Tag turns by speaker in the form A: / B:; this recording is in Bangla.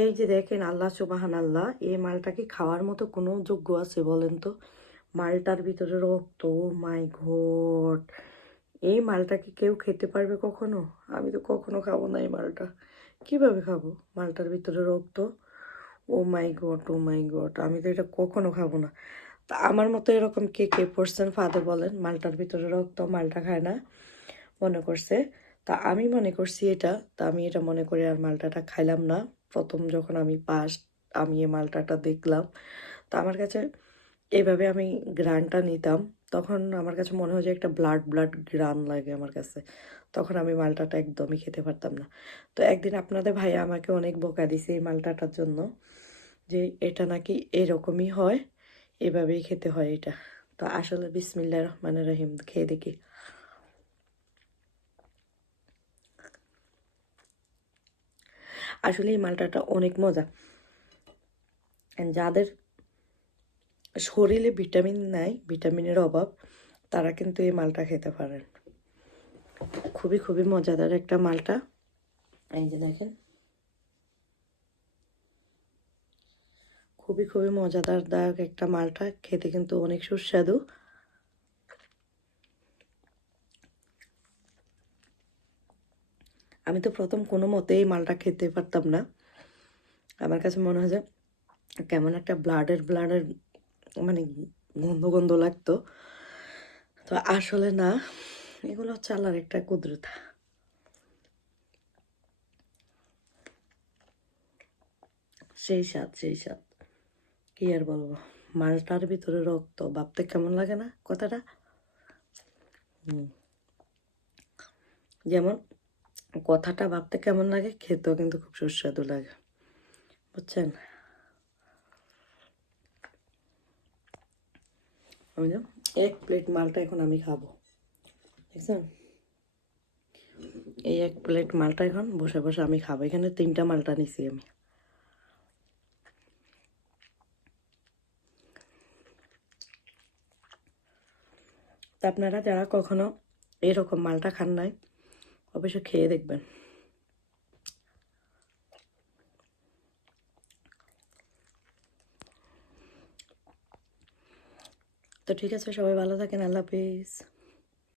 A: এই যে দেখেন, আল্লাহ সুবাহান আল্লাহ এই মালটা কি খাওয়ার মতো কোনো যোগ্য আছে বলেন তো? মালটার ভিতরে রক্ত মাই ঘট এই মালটা কি কেউ খেতে পারবে কখনো? আমি তো কখনো খাব না এই মালটা। কীভাবে খাব? মালটার ভিতরে রক্ত? ও মাই গড, ও মাই গড, আমি তো এটা কখনো খাব না। তা আমার মতো এরকম কে কে পড়ছেন ফাদার বলেন, মালটার ভিতরে রক্ত, মালটা খায় না? মনে করছে তা আমি মনে করছি এটা। তা আমি এটা মনে করে আর মালটাটা খাইলাম না। প্রথম যখন আমি পাস, আমি এই মালটাটা দেখলাম। তা আমার কাছে এইভাবে আমি গ্রানটা নিতাম। তখন আমার কাছে মনে হয় যে একটা ব্লাড ব্লাড গ্রান লাগে আমার কাছে। তখন আমি মালটাটা একদমই খেতে পারতাম না। তো একদিন আপনাদের ভাই আমাকে অনেক বকা দিছে এই মালটাটার জন্য যে এটা নাকি এরকমই হয়, এভাবেই খেতে হয় এটা। তো আসলে বিসমিল্লা রহমান রহিম, খেয়ে দেখি। আসলে এই মালটাটা অনেক মজা। যাদের শরীরে ভিটামিন নাই, ভিটামিনের অভাব, তারা কিন্তু এই মালটা খেতে পারেন। খুবই খুবই মজাদার একটা মালটা। এই যে দেখেন। খুবই খুবই মজাদার দায়ক একটা মালটা। খেতে কিন্তু অনেক সুস্বাদু। আমি তো প্রথম কোনো মতে এই মালটা খেতে পারতাম না। আমার কাছে মনে হয় যে কেমন একটা ব্লাডের ব্লাডের মানে গন্ধ গন্ধ লাগতো। তো আসলে না, এগুলো হচ্ছে আল্লাহর একটা কুদ্রতা। সেই স্বাদ সেই স্বাদ। কি আর বলব? মালটার ভিতরে রক্ত, ভাবতে কেমন লাগে না কথাটা। যেমন কথাটা ভাবতে কেমন লাগে? খেতেও কিন্তু খুব সুস্বাদু লাগে। বুঝছেন? আমি এক প্লেট মালটা এখন আমি খাব। দেখছেন? এই এক প্লেট মালটা এখন বসে বসে আমি খাব। এখানে তিনটা মালটা নিছি আমি। আপনারা যারা কখনো এরকম মালটা খান নাই অবশ্যই খেয়ে দেখবেন তো ঠিক আছে সবাই ভালো থাকেন আল্লাহ হাফিজ